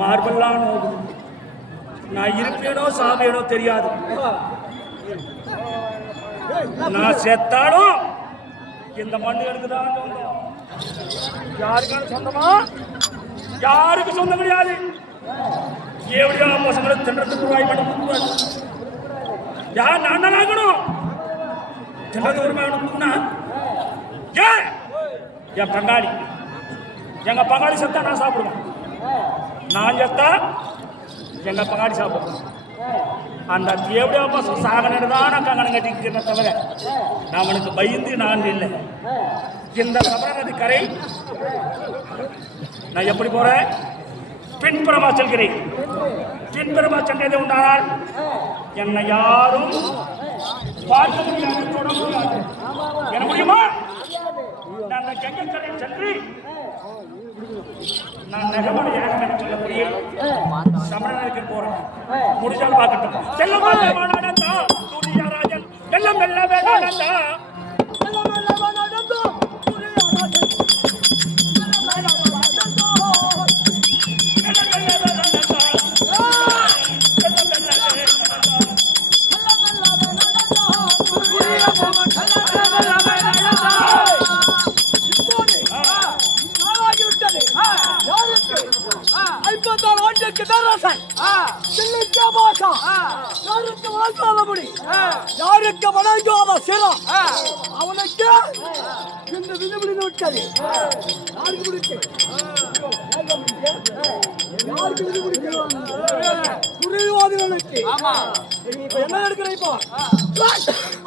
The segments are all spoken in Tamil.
மார்பெல்லாம் நோகுது. நான் இருப்பேனோ சாவேனோ தெரியாது. நான் செத்தாலும் இந்த மண்ணு எடுக்குதான் சொந்தம். யாருக்கான சொந்தமா? யாருக்கு சொந்தம் கிடையாது. எப்படியா பசங்களை தின்றதுக்கு வாய் பண்ண யார் நான் தான் ஆகணும். தின்றதுக்கு ஒரு வாய் கொடுக்கணும்னா ஏன் என் பங்காளி எங்க பங்காளி செத்தா நான் சாப்பிடுவேன். நான் செத்தா எங்க பங்காளி சாப்பிடுவேன். அந்த எப்படியா பசங்க சாகனு தான் நான் கங்கணம் கட்டிக்கிறேன் தவிர நம்மளுக்கு பயந்து நான் இல்லை. இந்த சபரநதி கரை நான் எப்படி போறேன்? பின்புறமா செல்கிறேன். பின்புறமா சென்றது உண்டானால் என்னை யாரும் பார்க்க முடியாது, தொட முடியாது. என்ன முடியுமா? நான் கங்கை கரை சென்று நான் நகமணி யாகம் சொல்லக்கூடிய சமரனுக்கு போறேன். முடிஞ்சால் பார்க்கட்டும். செல்லம் நடந்தா சூரியராஜன் வெள்ளம் வெள்ள வேண்டாண்டா யாருக்கு வணங்காத சிரம் அவனுக்கு இந்த விதிமுறை நோட்டது. யாருக்கு புரிவாதிகளுக்கு என்ன எடுக்கிற இப்போ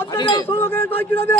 அந்த சொல்லுங்க தாக்கிறது.